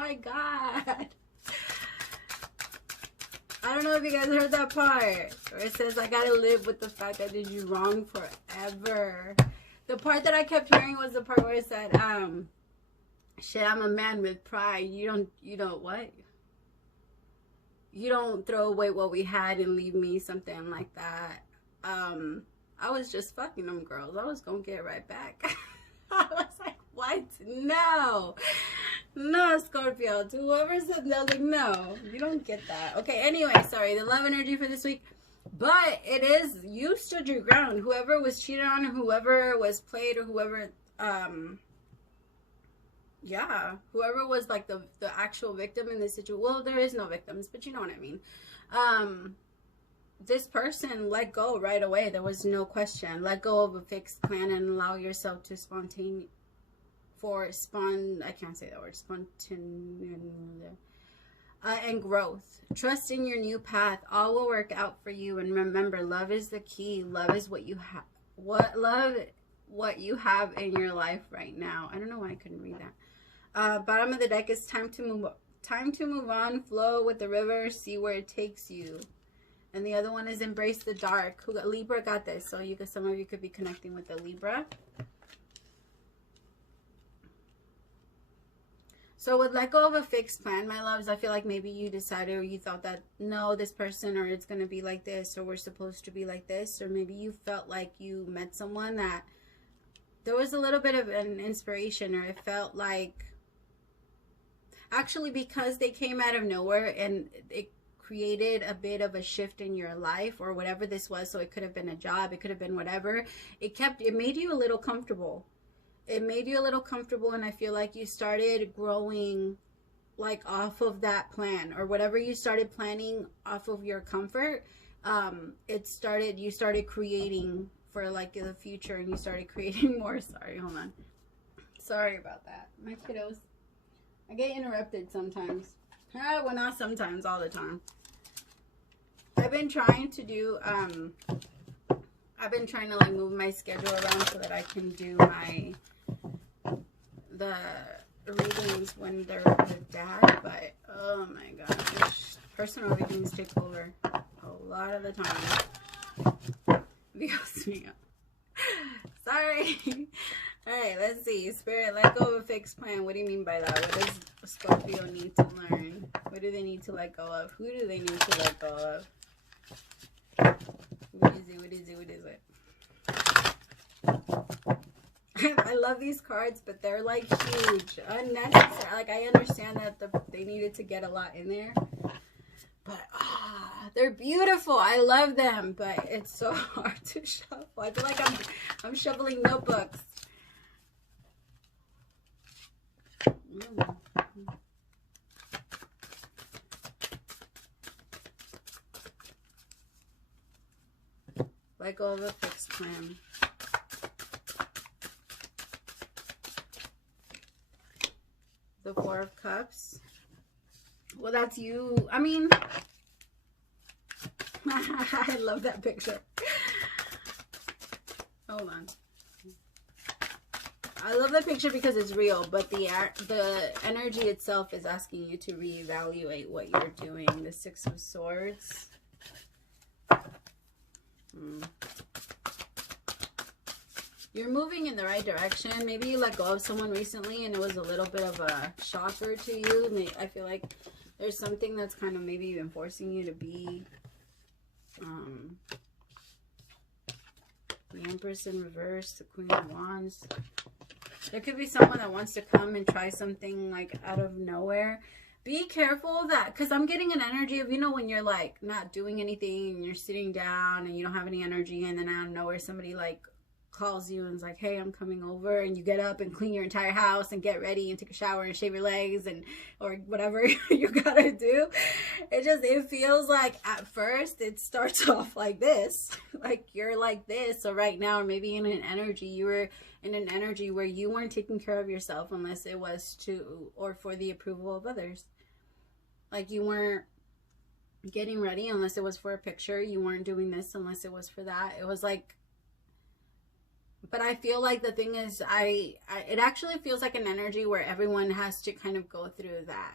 my God. I don't know if you guys heard that part where it says, I gotta live with the fact I did you wrong forever. The part that I kept hearing was the part where it said, shit, I'm a man with pride. You don't what? You don't throw away what we had and leave me, something like that. I was just fucking them girls. I was gonna get right back. I was like, what? No. No, Scorpio. To whoever said no, like, no. You don't get that. Okay, anyway, sorry. The love energy for this week. But it is, you stood your ground. Whoever was cheated on, or whoever was played, or whoever, yeah, whoever was like the actual victim in this situation. Well, there is no victims, but you know what I mean. This person let go right away. There was no question. Let go of a fixed plan and allow yourself to I can't say that word, and growth. Trust in your new path. All will work out for you. And remember, love is the key. Love is what you have. What you have in your life right now. I don't know why I couldn't read that. Bottom of the deck is time to move on. Flow with the river. See where it takes you. And the other one is embrace the dark. Libra got this. So some of you could be connecting with the Libra. So with let go of a fixed plan, my loves, I feel like maybe you decided, or you thought that, no, this person, or it's going to be like this, or we're supposed to be like this, or maybe you felt like you met someone that there was a little bit of an inspiration, or it felt like, actually, because they came out of nowhere and it created a bit of a shift in your life, or whatever this was. So it could have been a job, it could have been whatever. It made you a little comfortable. It made you a little comfortable, and I feel like you started growing like off of that plan, or whatever you started planning off of your comfort. You started creating for like the future, and you started creating more. Sorry, hold on. Sorry about that. My kiddos, I get interrupted sometimes. Well, not sometimes, all the time. I've been trying to like move my schedule around so that I can do the readings when they're with Dad, but oh my gosh, personal readings take over a lot of the time. Dios mío. Sorry. Alright, let's see. Spirit, let go of a fixed plan. What do you mean by that? What does Scorpio need to learn? What do they need to let go of? Who do they need to let go of? What is it? I love these cards, but they're like huge, unnecessary. Like, I understand that they needed to get a lot in there, but they're beautiful. I love them, but it's so hard to shuffle. I feel like I'm shuffling notebooks. Let go of a fixed plan. The Four of Cups. Well, that's you. I mean, I love that picture. Hold on. I love that picture because it's real, but the energy itself is asking you to reevaluate what you're doing. The Six of Swords. You're moving in the right direction. Maybe you let go of someone recently and it was a little bit of a shocker to you. I feel like there's something that's kind of maybe even forcing you to be the Empress in reverse, the Queen of Wands. There could be someone that wants to come and try something like out of nowhere. Be careful of that, because I'm getting an energy of, you know, when you're like not doing anything and you're sitting down and you don't have any energy, and then out of nowhere somebody like calls you and is like, hey, I'm coming over, and you get up and clean your entire house and get ready and take a shower and shave your legs and or whatever you gotta do. It feels like at first it starts off like this, like you're like this. So right now, or maybe in an energy, you were in an energy where you weren't taking care of yourself unless it was to or for the approval of others. Like you weren't getting ready unless it was for a picture. You weren't doing this unless it was for that. It was like But I feel like the thing is, it actually feels like an energy where everyone has to kind of go through that,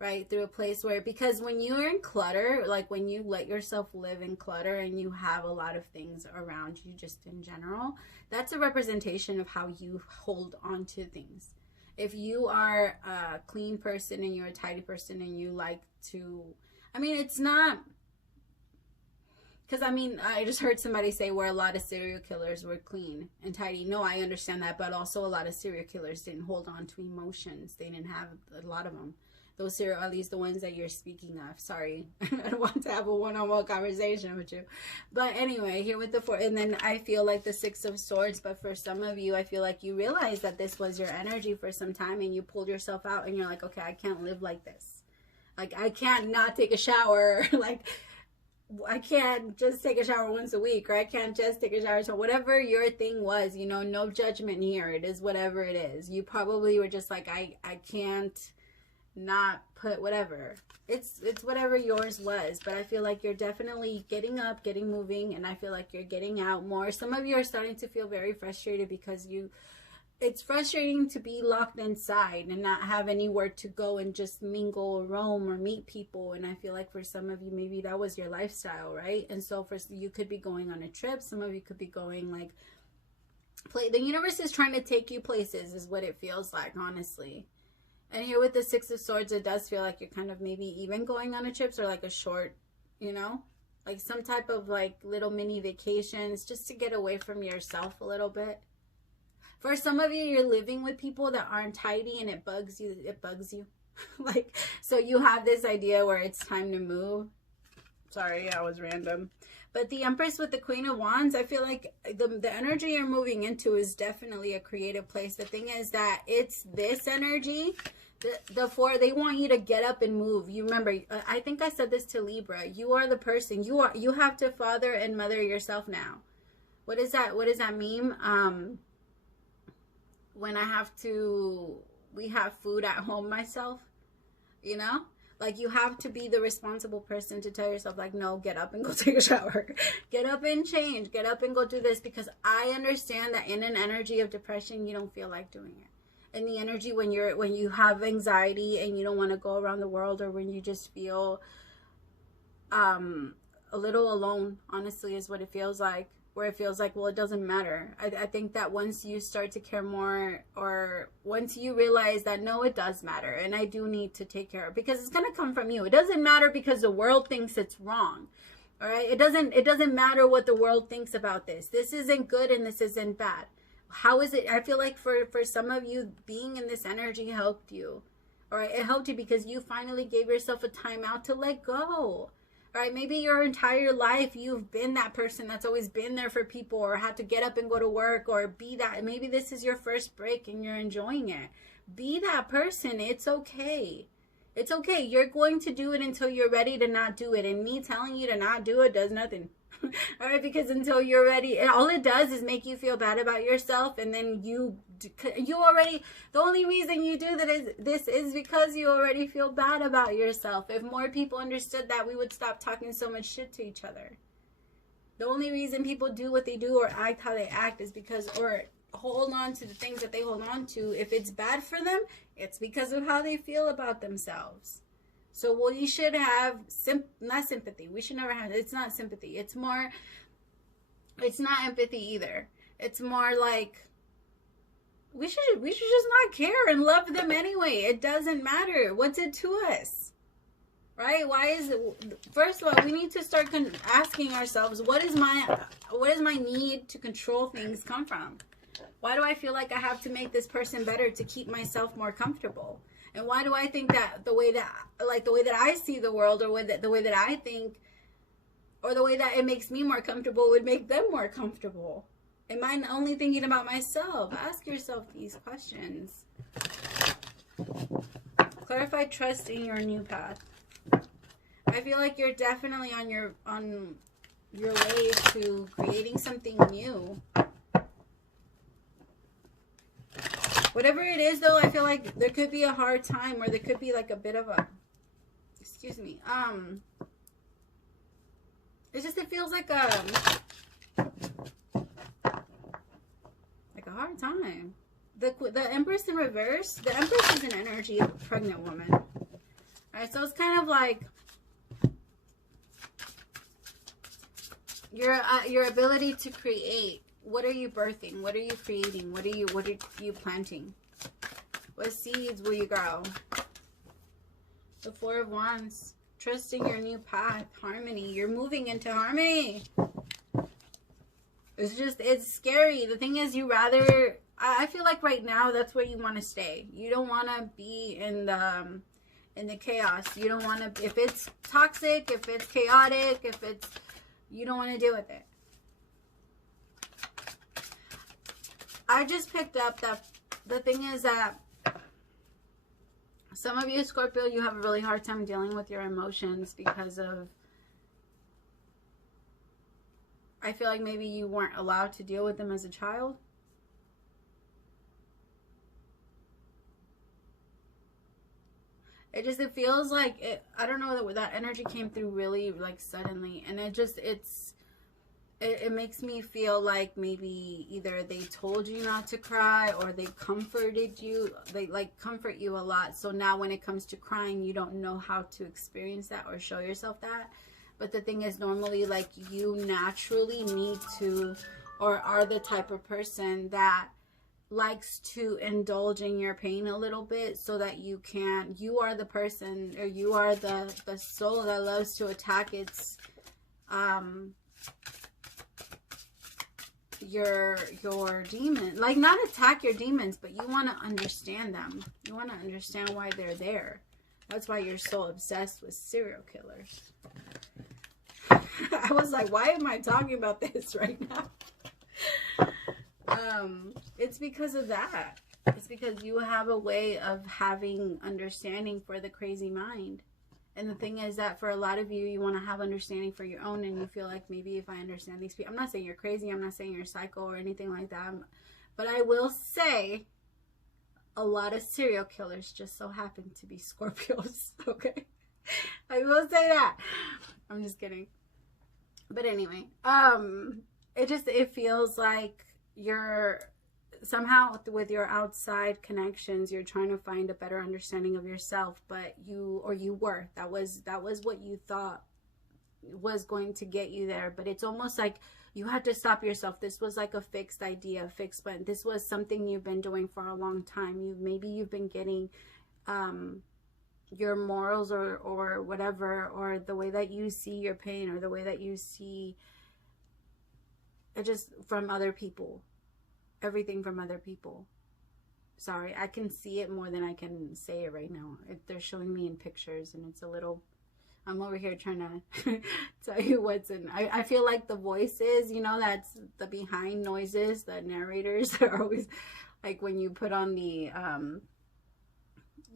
right? Through a place where, because when you're in clutter, like when you let yourself live in clutter and you have a lot of things around you just in general, that's a representation of how you hold on to things. If you are a clean person and you're a tidy person and you like to, I mean, it's not, because I mean, I just heard somebody say where a lot of serial killers were clean and tidy. No, I understand that, but also a lot of serial killers didn't hold on to emotions. They didn't have a lot of them. Those serial, at least the ones that you're speaking of. Sorry, I don't want to have a one-on-one conversation with you. But anyway, here with the 4, and then I feel like the 6 of Swords. But for some of you, I feel like you realized that this was your energy for some time, and you pulled yourself out, and you're like, okay, I can't live like this. Like, I can't not take a shower. Like, I can't just take a shower once a week, or I can't just take a shower. So whatever your thing was, you know, no judgment here. It is whatever it is. You probably were just like, I can't not put whatever. It's whatever yours was. But I feel like you're definitely getting up, getting moving, and I feel like you're getting out more. Some of you are starting to feel very frustrated because it's frustrating to be locked inside and not have anywhere to go and just mingle or roam or meet people. And I feel like for some of you, maybe that was your lifestyle, right? And so for you could be going on a trip. Some of you could be going like, the universe is trying to take you places is what it feels like, honestly. And here with the 6 of Swords, it does feel like you're kind of maybe even going on a trip, or like a short, you know, like some type of like little mini vacations just to get away from yourself a little bit. For some of you, you're living with people that aren't tidy and it bugs you. It bugs you. Like, so you have this idea where it's time to move. Sorry, I was random. But the Empress with the Queen of Wands, I feel like the energy you're moving into is definitely a creative place. The thing is that it's this energy. The 4, they want you to get up and move. You remember, I think I said this to Libra. You are the person. You have to father and mother yourself now. What is that? What does that mean? When we have food at home myself, you know? Like, you have to be the responsible person to tell yourself, like, no, get up and go take a shower. Get up and change. Get up and go do this. Because I understand that in an energy of depression, you don't feel like doing it. In the energy when you have anxiety and you don't want to go around the world, or when you just feel a little alone, honestly, is what it feels like. Where it feels like, well, it doesn't matter. I think that once you start to care more, or once you realize that, no, it does matter, and I do need to take care of, because it's going to come from you. It doesn't matter because the world thinks it's wrong. All right? It doesn't matter what the world thinks about this. This isn't good and this isn't bad. How is it? I feel like for some of you, being in this energy helped you. All right? It helped you because you finally gave yourself a time out to let go. Right? Maybe your entire life you've been that person that's always been there for people, or had to get up and go to work, or be that. Maybe this is your first break and you're enjoying it. Be that person. It's okay. It's okay. You're going to do it until you're ready to not do it. And me telling you to not do it does nothing. All right? Because until you're ready, all it does is make you feel bad about yourself. And then you already, the only reason you do this is because you already feel bad about yourself. If more people understood that, we would stop talking so much shit to each other. The only reason people do what they do or act how they act is because, or hold on to the things that they hold on to, if it's bad for them, it's because of how they feel about themselves. So we should have, not sympathy. We should never have, it's not sympathy. It's more, it's not empathy either. It's more like, we should just not care and love them anyway. It doesn't matter. What's it to us? Right? Why is it? First of all, we need to start asking ourselves, what is my need to control things come from? Why do I feel like I have to make this person better to keep myself more comfortable? And why do I think that the way that I see the world, or the way that I think, or the way that it makes me more comfortable would make them more comfortable? Am I only thinking about myself? Ask yourself these questions. Clarify trust in your new path. I feel like you're definitely on your way to creating something new. Whatever it is, though, I feel like there could be a hard time, or there could be like a bit of a, excuse me, it feels like like a hard time. The Empress in reverse. The Empress is an energy of a pregnant woman. All right, so it's kind of like your ability to create. What are you birthing? What are you creating? What are you planting? What seeds will you grow? The Four of Wands. Trusting your new path. Harmony. You're moving into harmony. It's scary. The thing is, I feel like right now that's where you want to stay. You don't want to be in the chaos. You don't want to, if it's toxic, if it's chaotic, you don't want to deal with it. I just picked up that the thing is that some of you, Scorpio, you have a really hard time dealing with your emotions because of, I feel like maybe you weren't allowed to deal with them as a child. It feels like it, I don't know, that energy came through really like suddenly, and it makes me feel like maybe either they told you not to cry or they comforted you. They like comfort you a lot. So now when it comes to crying, you don't know how to experience that or show yourself that. But the thing is, normally, like, you naturally need to, or are the type of person that likes to indulge in your pain a little bit so that you are the person, or you are the soul that loves to attack its, your demon. Like, not attack your demons, but you want to understand them. You want to understand why they're there. That's why you're so obsessed with serial killers. I was like, why am I talking about this right now? It's because of that. It's because you have a way of having understanding for the crazy mind. And the thing is that for a lot of you, you want to have understanding for your own, and you feel like maybe if I understand these people, I'm not saying you're crazy, I'm not saying you're psycho or anything like that, but I will say a lot of serial killers just so happen to be Scorpios, okay? I will say that. I'm just kidding. But anyway, it feels like you're somehow with your outside connections, you're trying to find a better understanding of yourself, but that was what you thought was going to get you there. But it's almost like you had to stop yourself. This was like a fixed idea, but this was something you've been doing for a long time. Maybe you've been getting your morals or whatever, or the way that you see your pain, or the way that you see it just from other people, everything from other people. Sorry, I can see it more than I can say it right now. They're showing me in pictures, and it's a little, I'm over here trying to tell you what's in. I feel like the voices, you know, that's the behind noises, the narrators are always like when you put on the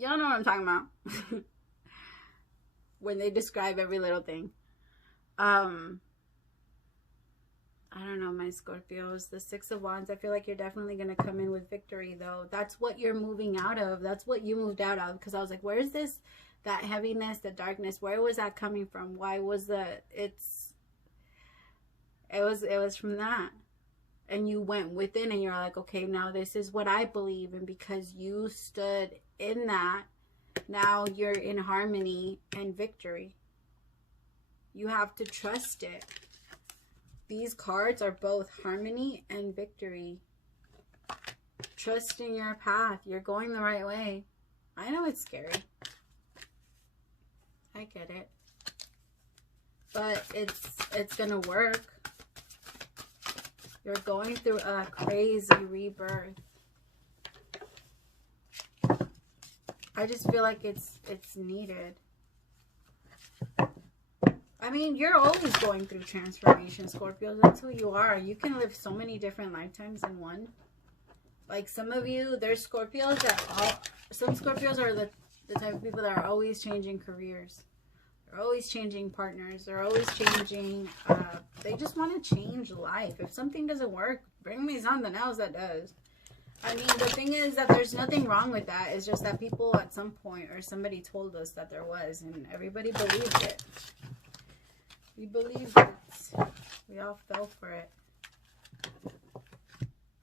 y'all know what I'm talking about. When they describe every little thing. I don't know, my Scorpios. The Six of Wands, I feel like you're definitely going to come in with victory, though. That's what you're moving out of. That's what you moved out of. Because I was like, where's this, that heaviness, the darkness? Where was that coming from? Why was it was from that. And you went within and you're like, okay, now this is what I believe. And because you stood in that, now you're in harmony and victory. You have to trust it. These cards are both harmony and victory. Trust in your path. You're going the right way. I know it's scary. I get it. But it's gonna work. You're going through a crazy rebirth. I just feel like it's needed. I mean, you're always going through transformation, Scorpios. That's who you are. You can live so many different lifetimes in one. Like some of you, there's Scorpios some Scorpios are the type of people that are always changing careers. They're always changing partners. They're always changing, they just want to change life. If something doesn't work, bring me something else that does. I mean, the thing is that there's nothing wrong with that. It's just that people at some point, or somebody told us that there was, and everybody believed it. We believed it. We all fell for it.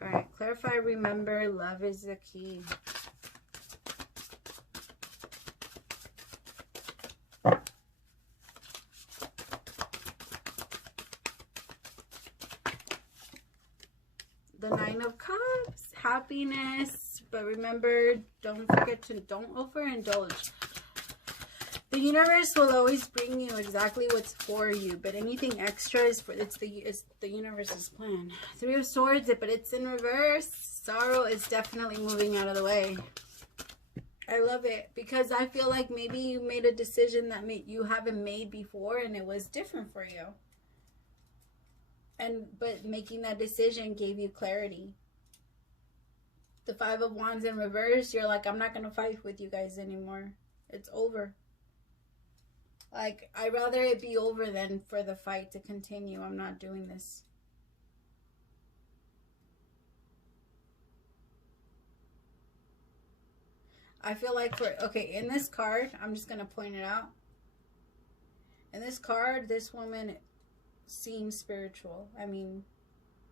Alright. Clarify, remember, love is the key. The Nine of Cups, happiness, but remember, don't forget to don't overindulge. The universe will always bring you exactly what's for you, but anything extra is for it's the universe's plan. Three of Swords, but it's in reverse. Sorrow is definitely moving out of the way. I love it because I feel like maybe you made a decision that you haven't made before, and it was different for you. But making that decision gave you clarity. The Five of Wands in reverse, you're like, I'm not going to fight with you guys anymore. It's over. Like, I'd rather it be over than for the fight to continue. I'm not doing this. I feel like okay, in this card, I'm just going to point it out. In this card, this woman seems spiritual. I mean,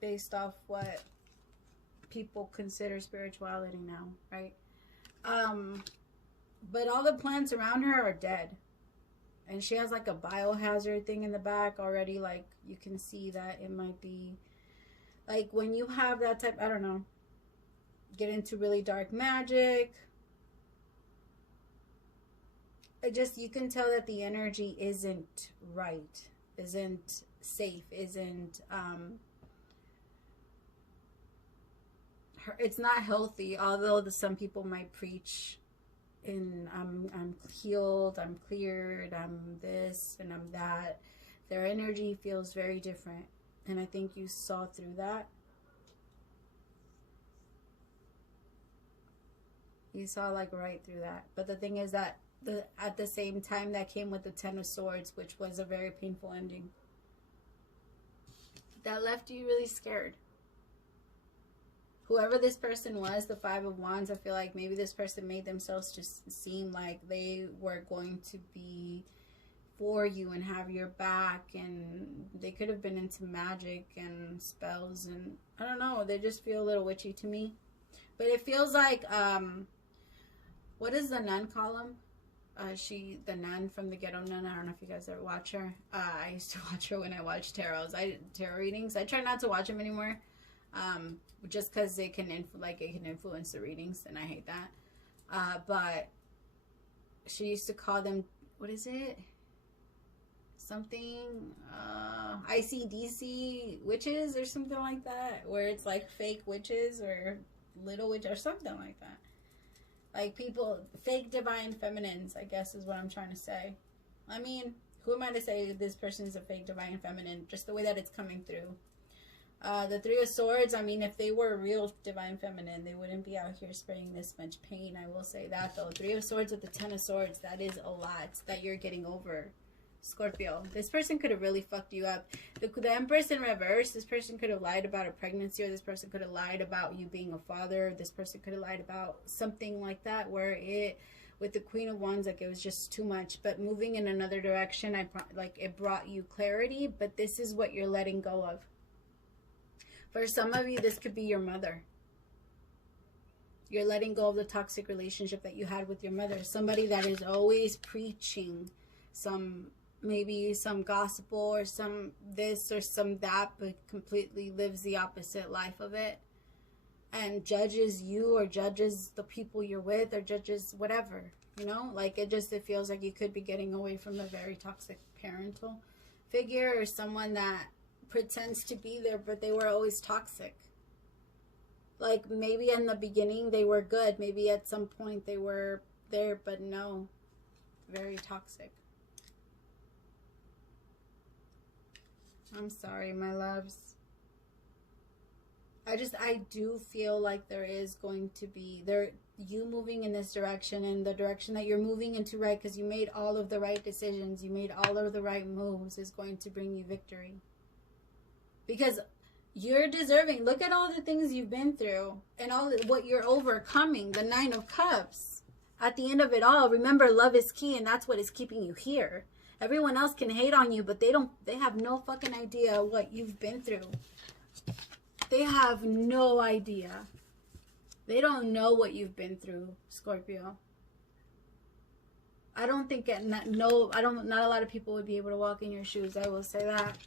based off what people consider spirituality now, right? But all the plants around her are dead. And she has like a biohazard thing in the back already. Like, you can see that it might be like when you have that type, I don't know, get into really dark magic. You can tell that the energy isn't right, isn't safe, isn't, it's not healthy, although some people might preach in I'm healed, I'm cleared, I'm this and I'm that. Their energy feels very different, and I think you saw through that. You saw like right through that. But the thing is that at the same time, that came with the Ten of Swords, which was a very painful ending. That left you really scared. Whoever this person was, the Five of Wands, I feel like maybe this person made themselves just seem like they were going to be for you and have your back, and they could have been into magic and spells, and I don't know, they just feel a little witchy to me. But it feels like, what is the nun column? The nun from the Ghetto Nun. I don't know if you guys ever watch her. I used to watch her when I watched tarot readings. I try not to watch them anymore, just because it can influence the readings, and I hate that. But she used to call them, what is it? Something ICDC witches or something like that, where it's like fake witches or little witch or something like that. Like people, fake divine feminines, I guess is what I'm trying to say. I mean, who am I to say this person is a fake divine feminine? Just the way that it's coming through. The Three of Swords, I mean, if they were a real divine feminine, they wouldn't be out here spraying this much pain. I will say that, though. Three of Swords with the Ten of Swords, that is a lot that you're getting over, Scorpio. This person could have really fucked you up. The Empress in reverse, this person could have lied about a pregnancy, or this person could have lied about you being a father. This person could have lied about something like that, where with the Queen of Wands, like, it was just too much. But moving in another direction, it brought you clarity, but this is what you're letting go of. For some of you, this could be your mother. You're letting go of the toxic relationship that you had with your mother. Somebody that is always preaching maybe some gospel or some this or some that, but completely lives the opposite life of it. And judges you, or judges the people you're with, or judges whatever. You know, like it feels like you could be getting away from a very toxic parental figure, or someone that pretends to be there, but they were always toxic. Like maybe in the beginning they were good, maybe at some point they were there, but no, very toxic. I'm sorry, my loves. I do feel like there is going to be you moving in this direction, and the direction that you're moving into, right, because you made all of the right decisions, you made all of the right moves, is going to bring you victory. Because you're deserving. Look at all the things you've been through and all what you're overcoming. The Nine of Cups. At the end of it all, remember, love is key, and that's what is keeping you here. Everyone else can hate on you, but they have no fucking idea what you've been through. they have no idea. They don't know what you've been through, Scorpio. I don't think not a lot of people would be able to walk in your shoes. I will say that.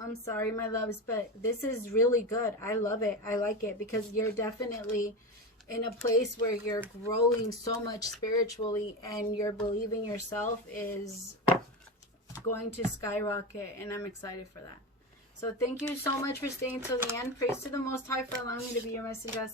I'm sorry, my loves, but this is really good. I love it. I like it because you're definitely in a place where you're growing so much spiritually, and your believing yourself is going to skyrocket, and I'm excited for that. So thank you so much for staying till the end. Praise to the Most High for allowing me to be your messenger.